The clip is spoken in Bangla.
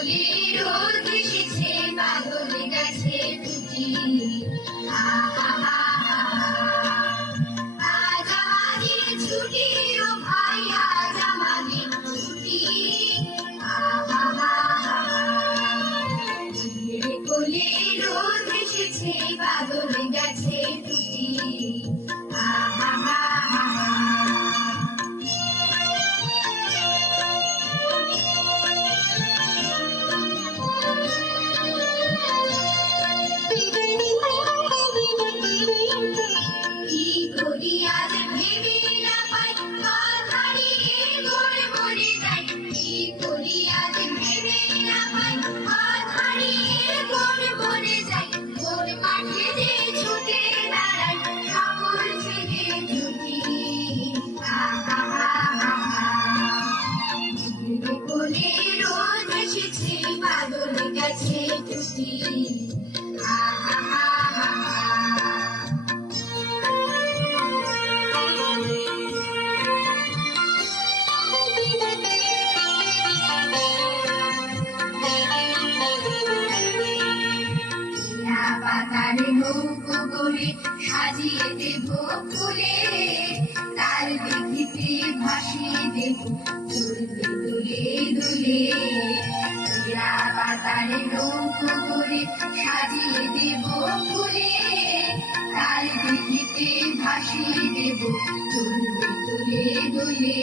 কোলে রোদ এসেছে বাদল গাছে টুটি আজ আমাদের ছুটি ও ভাই আজ আমাদের ছুটি কোলে রোদ এসেছে বাদল গাছে টুটি বাদল গাছে টুটি পাতারে নৌকো করে সাজিয়ে দেব ফুলে তার দিঘিতে ভাসিয়ে দেব চলবে দুলে দুলে পাতারে নৌকো করে সাজিয়ে দেব ফুলে তার দিঘিতে ভাসিয়ে দেব চলবে দুলে দুলে